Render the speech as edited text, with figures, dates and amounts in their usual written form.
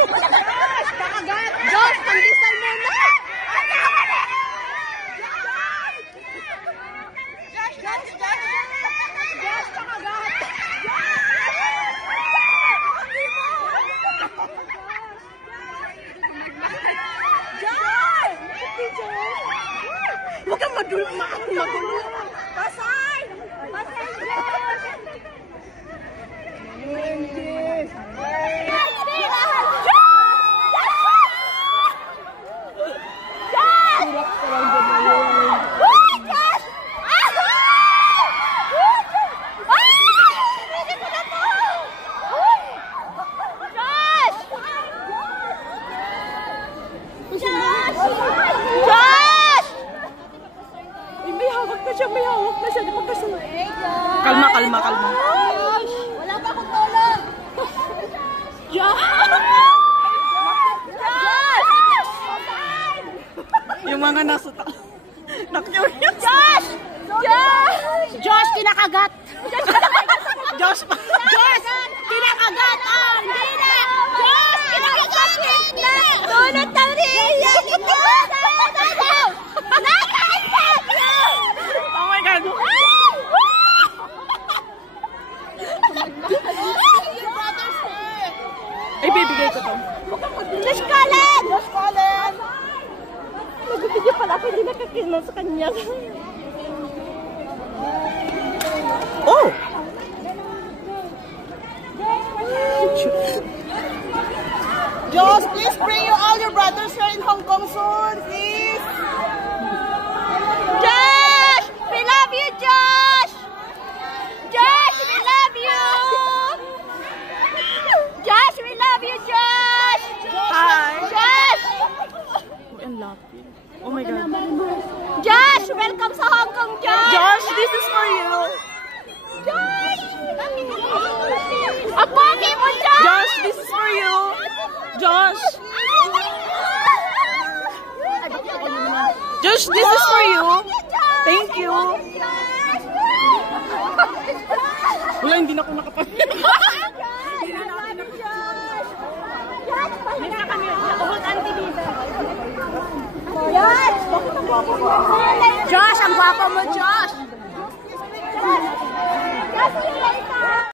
Kakagat! Josh, pandesal muna! Huwag kang magulo. Pasay! Pasay, Josh! May hawak na siya, di magkasunod. Kalma, kalma, kalma. Wala pa akong tulog. Yung mga nasa na-curious. Josh! Josh! Josh, kinakagat. Josh, kinakagat. Hindi na. Josh, kinakagat. Tunod na rin. Ay, bibigay ko to. Josh Cullen! Josh Cullen! Nag-video pala ako, hindi nakakinom sa kanya. Oh! Josh, please bring all your brothers here in Hong Kong soon, please! Josh! We love you, Josh! Josh, we love you! Josh, we love you, Josh! Hi! Josh! Oh my God. Josh, welcome sa Hong Kong, Josh! Josh, this is for you! Josh! Ang pogi mo, Josh! Josh, this is for you! Josh! Josh, this is for you! Thank you! Wala, hindi na ako nakapagpapit. Minta kami, nakahot anti-bida. Josh! Josh, ang guwapo mo, Josh! Josh!